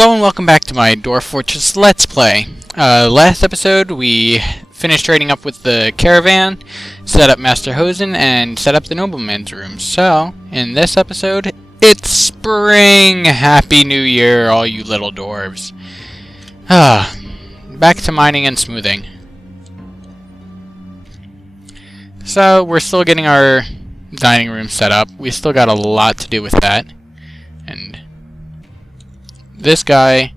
Hello and welcome back to my Dwarf Fortress Let's Play. Last episode we finished trading up with the caravan, set up Master Hosen, and set up the nobleman's room. So, in this episode, it's spring! Happy New Year, all you little dwarves. Back to mining and smoothing. So, we're still getting our dining room set up. We still got a lot to do with that. And this guy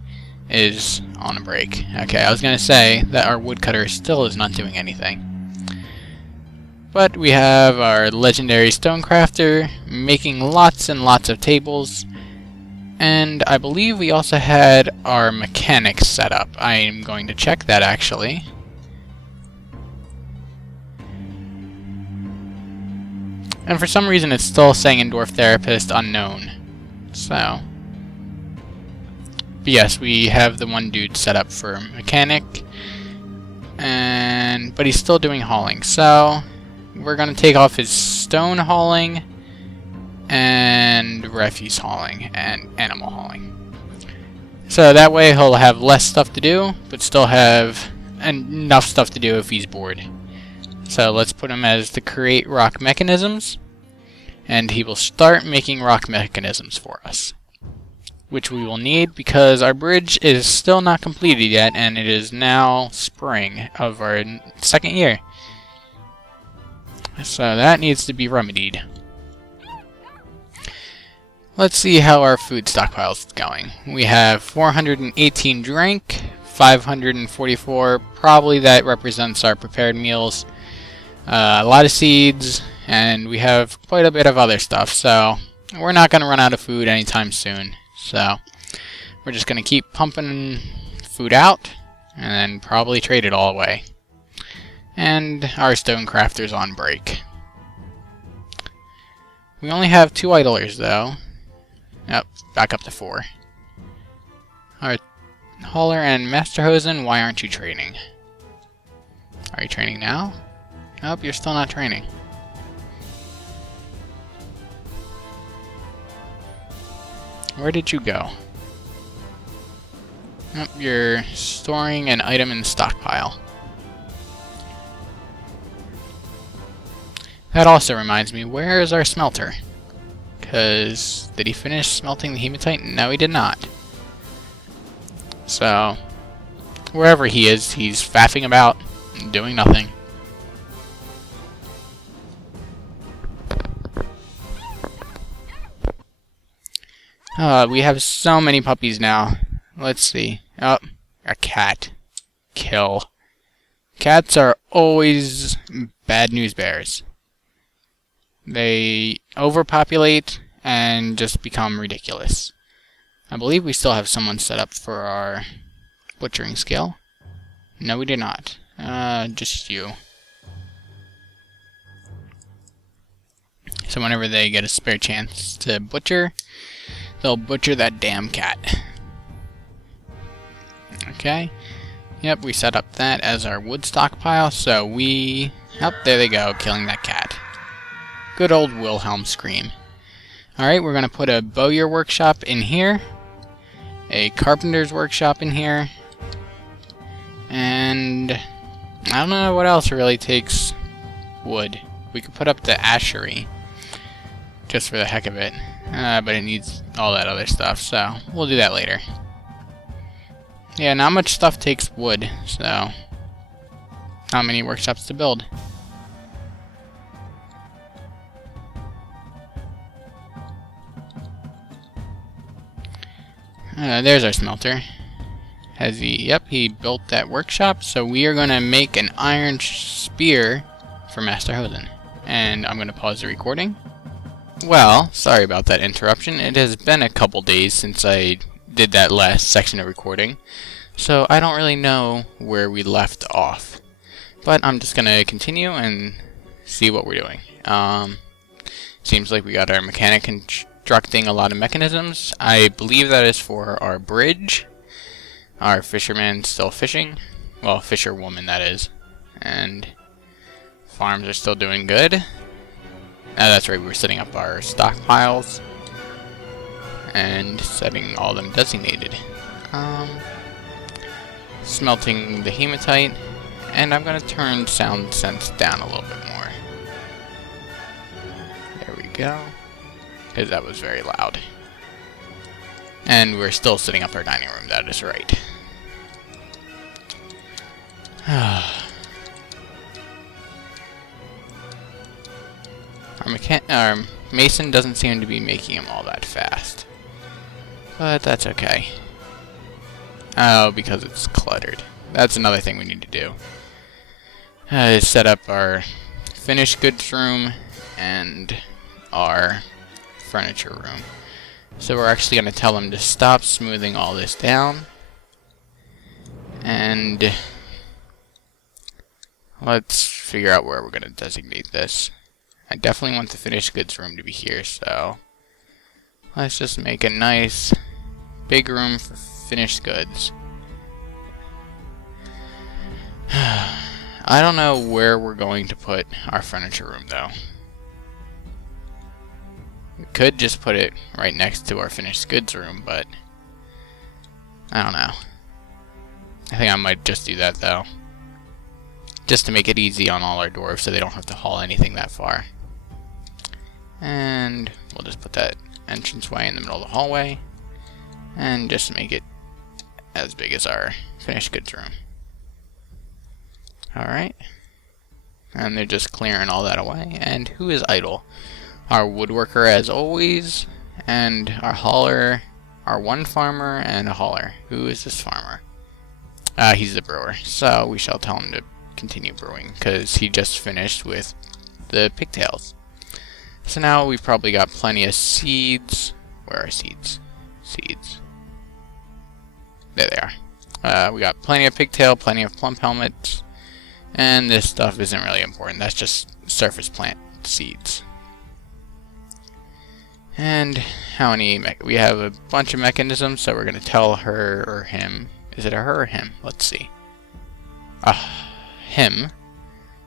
is on a break. Okay, I was going to say that our woodcutter still is not doing anything. But we have our legendary stonecrafter making lots and lots of tables. And I believe we also had our mechanics set up. I am going to check that actually. And for some reason it's still saying in Dwarf Therapist unknown. So, but yes, we have the one dude set up for mechanic, but he's still doing hauling. So we're gonna take off his stone hauling and refuse hauling and animal hauling. So that way he'll have less stuff to do, but still have enough stuff to do if he's bored. So let's put him as the create rock mechanisms, and he will start making rock mechanisms for us, which we will need because our bridge is still not completed yet, and it is now spring of our second year. So that needs to be remedied. Let's see how our food stockpile is going. We have 418 drink, 544, probably that represents our prepared meals, a lot of seeds, and we have quite a bit of other stuff, so we're not going to run out of food anytime soon. So we're just going to keep pumping food out and then probably trade it all away. And our stonecrafter's on break. We only have 2 idlers though. Yep, back up to 4. Our hauler and Master Hosen, why aren't you training? Are you training now? Nope, you're still not training. Where did you go? Oh, you're storing an item in the stockpile. That also reminds me, where is our smelter? Because, did he finish smelting the hematite? No, he did not. So, wherever he is, he's faffing about and doing nothing. We have so many puppies now. Let's see. Oh, a cat. Kill. Cats are always bad news bears. They overpopulate and just become ridiculous. I believe we still have someone set up for our butchering skill. No, we do not. Just you. So whenever they get a spare chance to butcher, they'll butcher that damn cat. Okay. Yep, we set up that as our wood stockpile, so we... Oh, there they go, killing that cat. Good old Wilhelm scream. Alright, we're going to put a bowyer workshop in here, a carpenter's workshop in here, and I don't know what else really takes wood. We could put up the ashery, just for the heck of it. But it needs all that other stuff, so we'll do that later. Yeah, not much stuff takes wood, so not many workshops to build. There's our smelter. Has he? Yep, he built that workshop, so we are going to make an iron spear for Master Hosen. And I'm going to pause the recording. Well, sorry about that interruption. It has been a couple days since I did that last section of recording, so I don't really know where we left off. But I'm just going to continue and see what we're doing. Seems like we got our mechanic constructing a lot of mechanisms. I believe that is for our bridge. Our fisherman still fishing. Well, fisherwoman that is. And farms are still doing good. That's right, we were setting up our stockpiles and setting all them designated. Smelting the hematite, and I'm gonna turn sound sense down a little bit more. There we go, because that was very loud. And we're still setting up our dining room, that is right. Our mason doesn't seem to be making them all that fast. But that's okay. Oh, because it's cluttered. That's another thing we need to do. Is set up our finished goods room and our furniture room. So we're actually going to tell them to stop smoothing all this down. And let's figure out where we're going to designate this. I definitely want the finished goods room to be here, so let's just make a nice big room for finished goods. I don't know where we're going to put our furniture room, though. We could just put it right next to our finished goods room, but I don't know. I think I might just do that, though. Just to make it easy on all our dwarves so they don't have to haul anything that far. And we'll just put that entranceway in the middle of the hallway. And just make it as big as our finished goods room. Alright. And they're just clearing all that away. And who is idle? Our woodworker, as always. And our hauler. Our one farmer and a hauler. Who is this farmer? He's the brewer. So we shall tell him to continue brewing, because he just finished with the pigtails. So now we've probably got plenty of seeds. Where are seeds? Seeds. There they are. We got plenty of pigtail, plenty of plump helmets, and this stuff isn't really important. That's just surface plant seeds. And how many? We have a bunch of mechanisms, so we're going to tell her or him. Is it a her or him? Let's see. Him.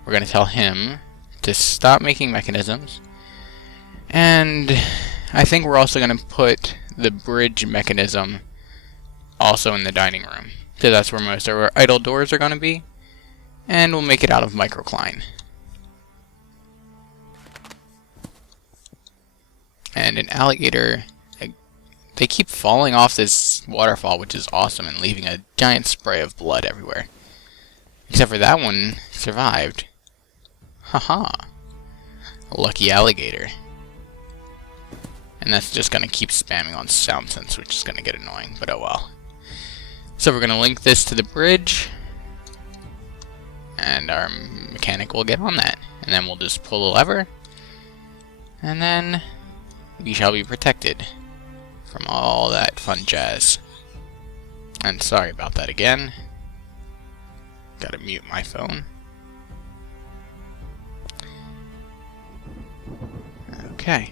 We're going to tell him to stop making mechanisms. And I think we're also going to put the bridge mechanism also in the dining room, because that's where most of our idle doors are going to be. And we'll make it out of microcline. And an alligator, they keep falling off this waterfall, which is awesome, and leaving a giant spray of blood everywhere. Except for that one survived. Haha. Lucky alligator. And that's just going to keep spamming on sound sense, which is going to get annoying, but oh well. So we're going to link this to the bridge, and our mechanic will get on that. And then we'll just pull the lever, and then we shall be protected from all that fun jazz. And sorry about that again. Gotta mute my phone. Okay.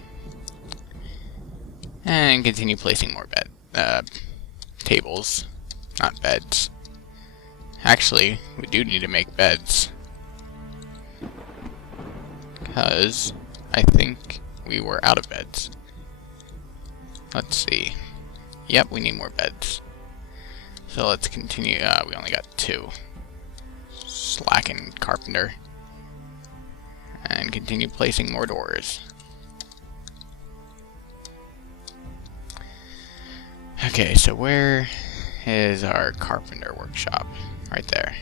And continue placing more tables. Not beds. Actually, we do need to make beds. Because I think we were out of beds. Let's see. Yep, we need more beds. So let's continue. We only got 2. Slacken carpenter. And continue placing more doors. Okay, so where is our carpenter workshop? Right there.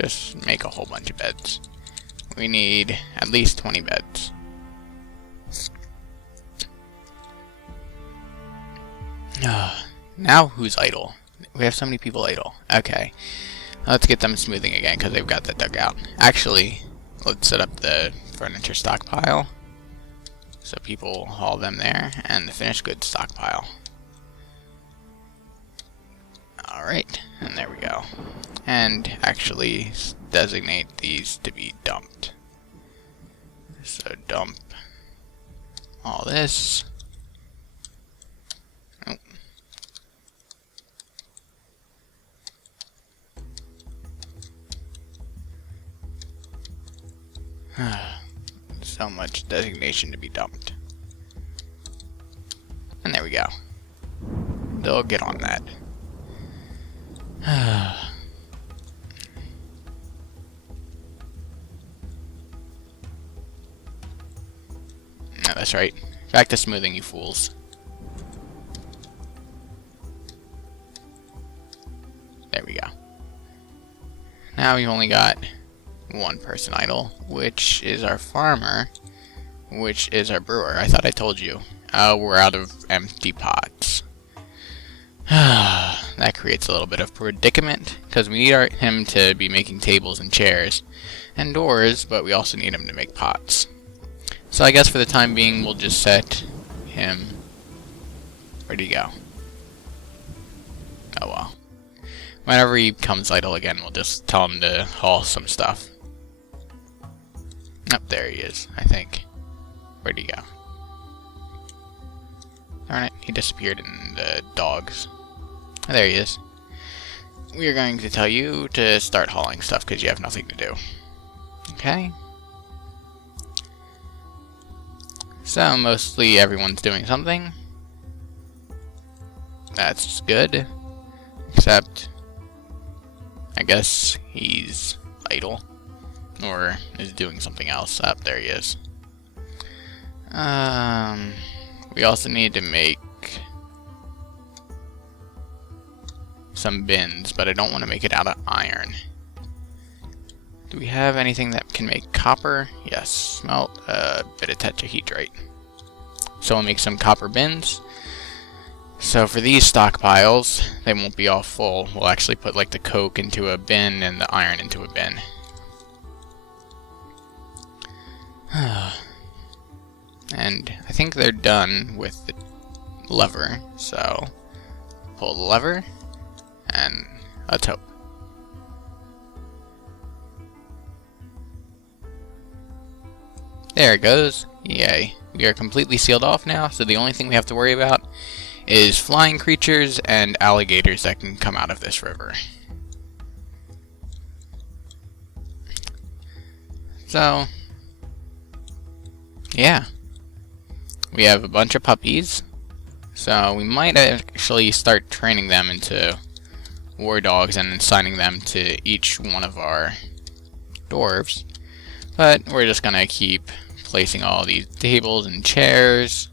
Just make a whole bunch of beds. We need at least 20 beds. Now who's idle? We have so many people idle. Okay. Let's get them smoothing again, because they've got that dug out. Actually, let's set up the furniture stockpile, so people haul them there, and the finished goods stockpile. Alright, and there we go. And actually designate these to be dumped. So dump all this. So much designation to be dumped. And there we go. They'll get on that. No, that's right. Back to smoothing, you fools. There we go. Now we've only got one person idle, which is our farmer, which is our brewer. I thought I told you. We're out of empty pots. That creates a little bit of predicament, because we need him to be making tables and chairs and doors, but we also need him to make pots. So I guess for the time being, we'll just set him... Where'd he go? Oh well. Whenever he comes idle again, we'll just tell him to haul some stuff. Oh, there he is, I think. Where'd he go? Darn it, he disappeared in the dogs. Oh, there he is. We are going to tell you to start hauling stuff because you have nothing to do. Okay. So, mostly everyone's doing something. That's good. Except, I guess he's idle. Or is doing something else. Up there he is. We also need to make some bins, but I don't want to make it out of iron. Do we have anything that can make copper? Yes, smelt a bit of tetrahedrite. So we'll make some copper bins. So for these stockpiles, they won't be all full. We'll actually put like the coke into a bin and the iron into a bin. And I think they're done with the lever, so pull the lever and let's hope. There it goes. Yay. We are completely sealed off now, so the only thing we have to worry about is flying creatures and alligators that can come out of this river. So, yeah. We have a bunch of puppies, so we might actually start training them into war dogs and assigning them to each one of our dwarves. But we're just gonna keep placing all these tables and chairs.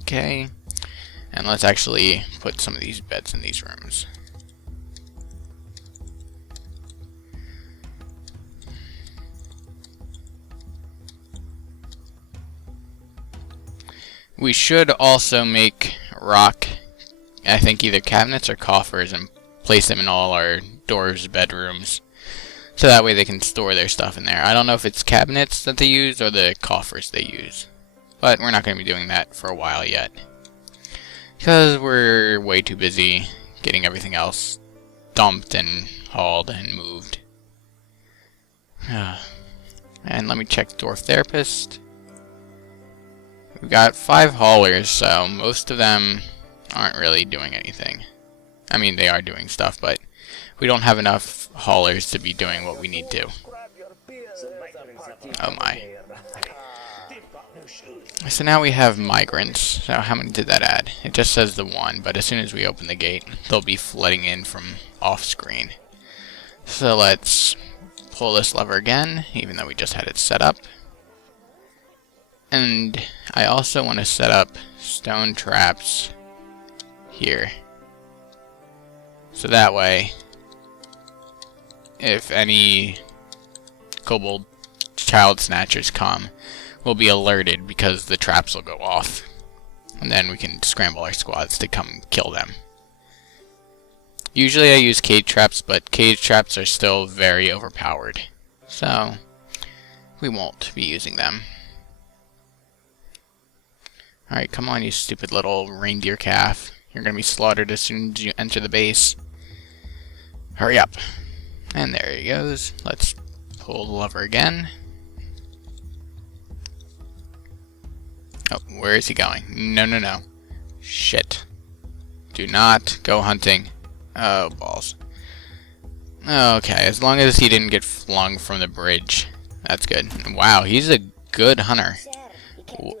Okay, and let's actually put some of these beds in these rooms. We should also make rock, I think either cabinets or coffers, and place them in all our dwarves' bedrooms. So that way they can store their stuff in there. I don't know if it's cabinets that they use or the coffers they use. But we're not going to be doing that for a while yet. Because we're way too busy getting everything else dumped and hauled and moved. And let me check Dwarf Therapist. We've got 5 haulers, so most of them aren't really doing anything. I mean, they are doing stuff, but we don't have enough haulers to be doing what we need to. Oh my. So now we have migrants. So how many did that add? It just says the 1, but as soon as we open the gate, they'll be flooding in from off screen. So let's pull this lever again, even though we just had it set up. And I also want to set up stone traps here. So that way, if any kobold child snatchers come, we'll be alerted because the traps will go off. And then we can scramble our squads to come kill them. Usually I use cage traps, but cage traps are still very overpowered. So, we won't be using them. Alright, come on, you stupid little reindeer calf. You're gonna be slaughtered as soon as you enter the base. Hurry up. And there he goes. Let's pull the lever again. Oh, where is he going? No, no, no. Shit. Do not go hunting. Oh, balls. Okay, as long as he didn't get flung from the bridge. That's good. Wow, he's a good hunter.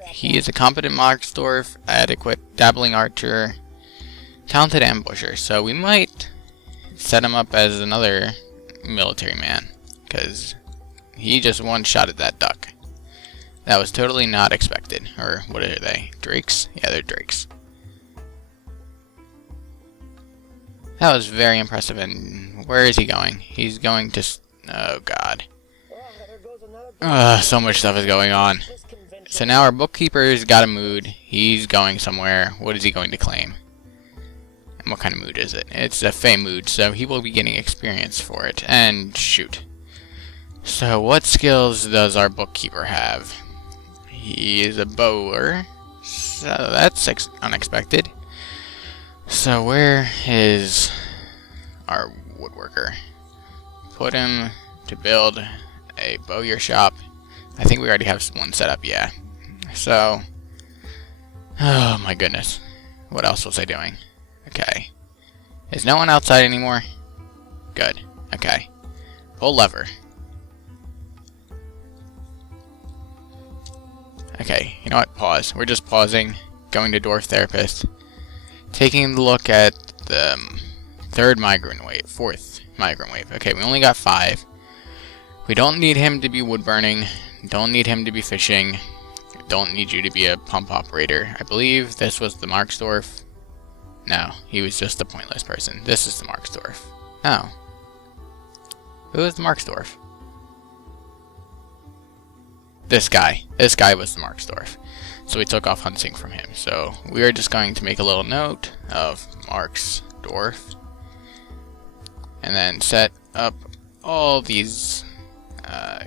He is a competent Marksdorf, adequate dabbling archer, talented ambusher. So we might set him up as another military man, because he just one-shotted that duck. That was totally not expected. Or what are they? Drakes? Yeah, they're drakes. That was very impressive. And where is he going? He's going to... Oh, God. So much stuff is going on. So now our bookkeeper's got a mood. He's going somewhere. What is he going to claim? And what kind of mood is it? It's a Fey mood, so he will be getting experience for it. And shoot. So what skills does our bookkeeper have? He is a bower. So that's unexpected. So where is our woodworker? Put him to build a bowyer shop. I think we already have one set up, yeah. So, oh my goodness. What else was I doing? Okay. Is no one outside anymore? Good. Okay. Pull lever. Okay, you know what? Pause. We're just pausing, going to Dwarf Therapist, taking a look at the fourth migrant wave. Okay, we only got 5. We don't need him to be wood burning. Don't need him to be fishing. Don't need you to be a pump operator. I believe this was the Marksdorf. No, he was just a pointless person. This is the Marksdorf. Oh. Who is the Marksdorf? This guy. This guy was the Marksdorf. So we took off hunting from him. So we are just going to make a little note of Marksdorf. And then set up all these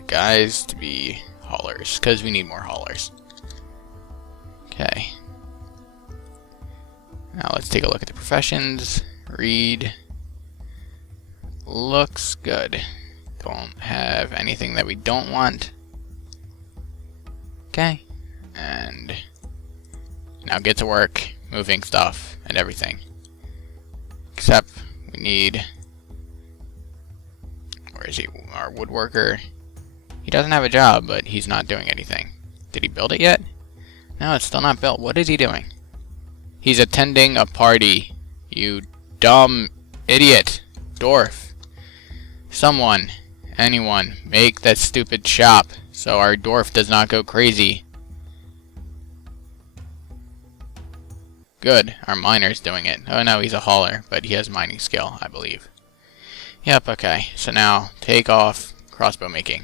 guys to be haulers. Because we need more haulers. Okay. Now let's take a look at the professions. Read. Looks good. Don't have anything that we don't want. Okay. And now get to work moving stuff and everything. Except we need... Where is he? Our woodworker. He doesn't have a job, but he's not doing anything. Did he build it yet? No, it's still not built. What is he doing? He's attending a party. You dumb idiot. Dwarf. Someone. Anyone. Make that stupid shop so our dwarf does not go crazy. Good. Our miner's doing it. Oh no, he's a hauler, but he has mining skill, I believe. Yep, okay. So now, take off crossbow making.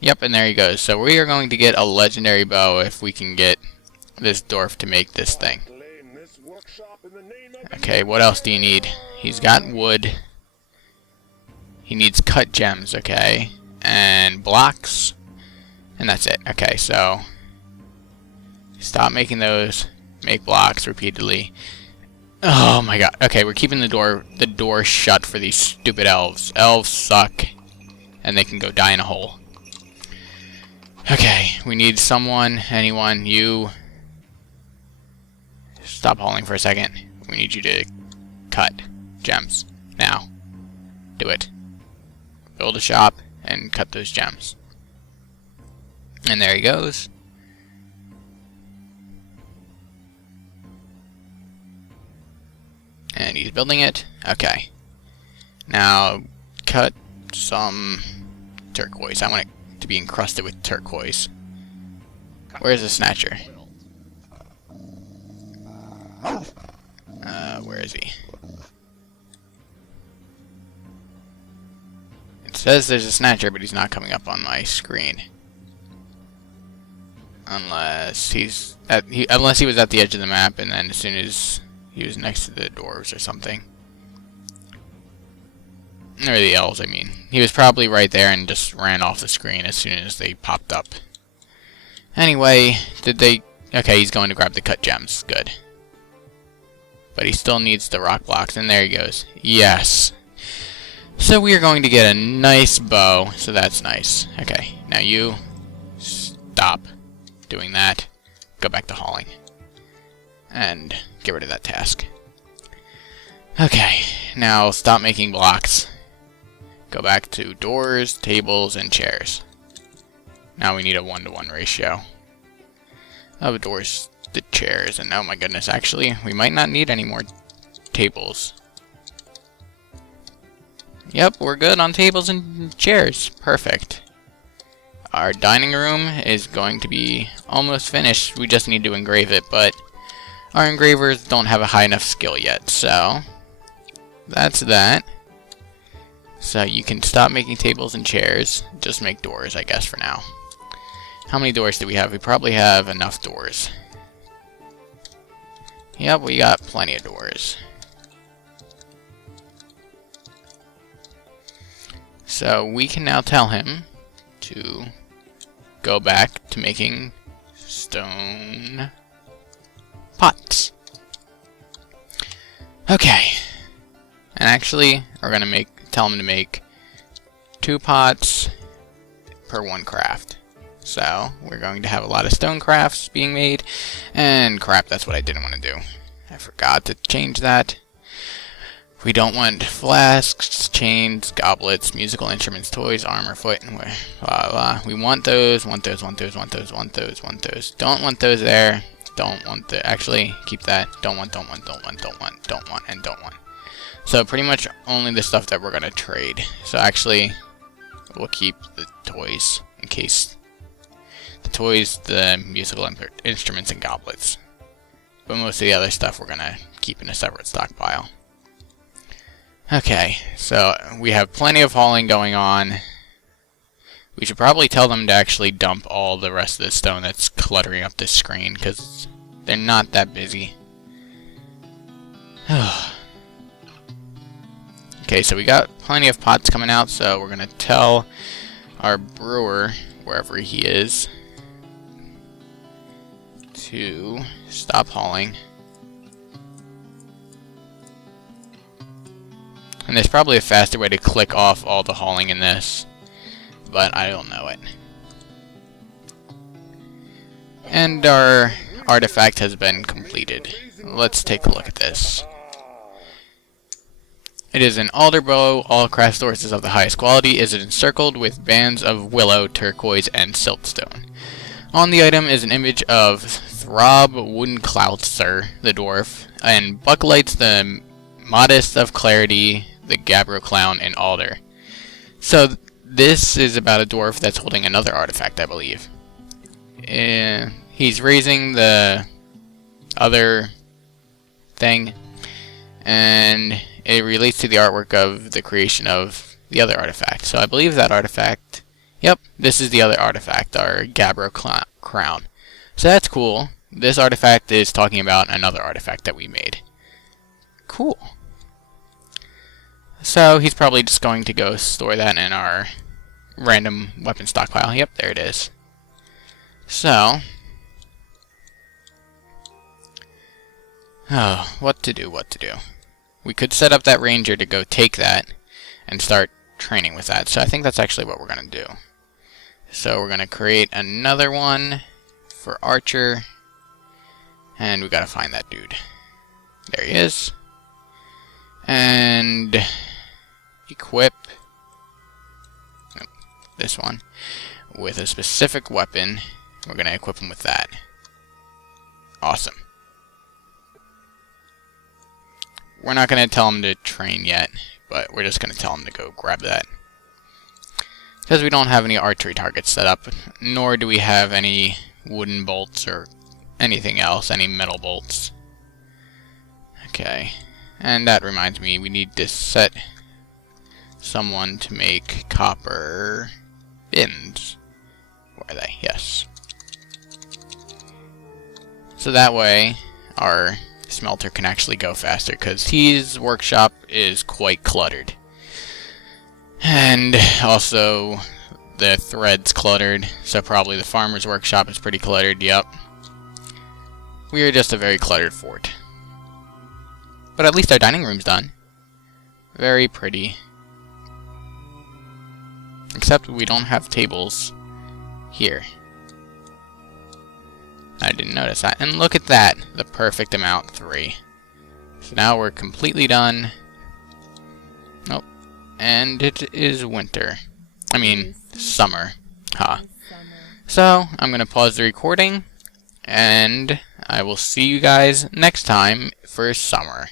Yep, and there he goes. So we are going to get a legendary bow if we can get this dwarf to make this thing. Okay, what else do you need? He's got wood. He needs cut gems, okay. And blocks. And that's it. Okay, so stop making those. Make blocks repeatedly. Oh my god. Okay, we're keeping the door shut for these stupid elves. Elves suck. And they can go die in a hole. Okay, we need someone, anyone, you. Stop hauling for a second. We need you to cut gems. Now. Do it. Build a shop and cut those gems. And there he goes. And he's building it. Okay. Now, cut some turquoise. I want it to be encrusted with turquoise. Where's the snatcher? Where is he? It says there's a snatcher, but he's not coming up on my screen. Unless he was at the edge of the map, and then as soon as he was next to the dwarves or something. Or the elves, I mean. He was probably right there and just ran off the screen as soon as they popped up. Anyway, okay, he's going to grab the cut gems. Good. But he still needs the rock blocks, and there he goes. Yes. So we are going to get a nice bow, so that's nice. Okay, now you stop doing that. Go back to hauling. And get rid of that task. Okay, now stop making blocks. Go back to doors, tables, and chairs. Now we need a 1-to-1 ratio. Outdoors, the chairs, and oh my goodness, actually, we might not need any more tables. Yep, we're good on tables and chairs. Perfect. Our dining room is going to be almost finished. We just need to engrave it, but our engravers don't have a high enough skill yet, so that's that. So you can stop making tables and chairs. Just make doors, I guess, for now. How many doors do we have? We probably have enough doors. Yep, we got plenty of doors. So we can now tell him to go back to making stone pots. Okay. And actually, we're gonna tell him to make 2 pots per 1 craft. So we're going to have a lot of stone crafts being made, and crap, that's what I didn't want to do. I forgot to change that. We don't want flasks, chains, goblets, musical instruments, toys, armor, foot, and blah blah. We want those, want those. Don't want those there. Don't want the. Actually, keep that. Don't want, and don't want. So pretty much only the stuff that we're gonna trade. So actually, we'll keep the toys in case. The toys, the musical instruments, and goblets. But most of the other stuff we're gonna keep in a separate stockpile. Okay, so we have plenty of hauling going on. We should probably tell them to actually dump all the rest of the stone that's cluttering up this screen, because they're not that busy. Okay, so we got plenty of pots coming out, so we're going to tell our brewer, wherever he is, to stop hauling. And there's probably a faster way to click off all the hauling in this, but I don't know it. And our artifact has been completed. Let's take a look at this. It is an alder bow. All craft sources of the highest quality. Is encircled with bands of willow, turquoise, and siltstone. On the item is an image of Throb Woodencloutzer, the dwarf, and Bucklights, the modest of clarity, the Gabbro clown, and alder. So this is about a dwarf that's holding another artifact, I believe. He's raising the other thing, and it relates to the artwork of the creation of the other artifact. So I believe that artifact, yep, this is the other artifact, our Gabbro crown. So that's cool. This artifact is talking about another artifact that we made. Cool. So he's probably just going to go store that in our random weapon stockpile. Yep, there it is. So, what to do. We could set up that ranger to go take that and start training with that. So I think that's actually what we're going to do. So we're going to create another one for archer. And we got to find that dude. There he is. And equip this one with a specific weapon. We're going to equip him with that. Awesome. We're not going to tell him to train yet, but we're just going to tell him to go grab that. Because we don't have any archery targets set up, nor do we have any wooden bolts or anything else, any metal bolts. Okay. And that reminds me, we need to set someone to make copper bins. Where are they? Yes. So that way, our smelter can actually go faster, because his workshop is quite cluttered. And also, the thread's cluttered, so probably the farmer's workshop is pretty cluttered, yep. We are just a very cluttered fort. But at least our dining room's done. Very pretty. Except we don't have tables here. I didn't notice that. And look at that. The perfect amount, 3. So now we're completely done. Nope. And it is winter. Summer. So, I'm going to pause the recording. And I will see you guys next time for summer.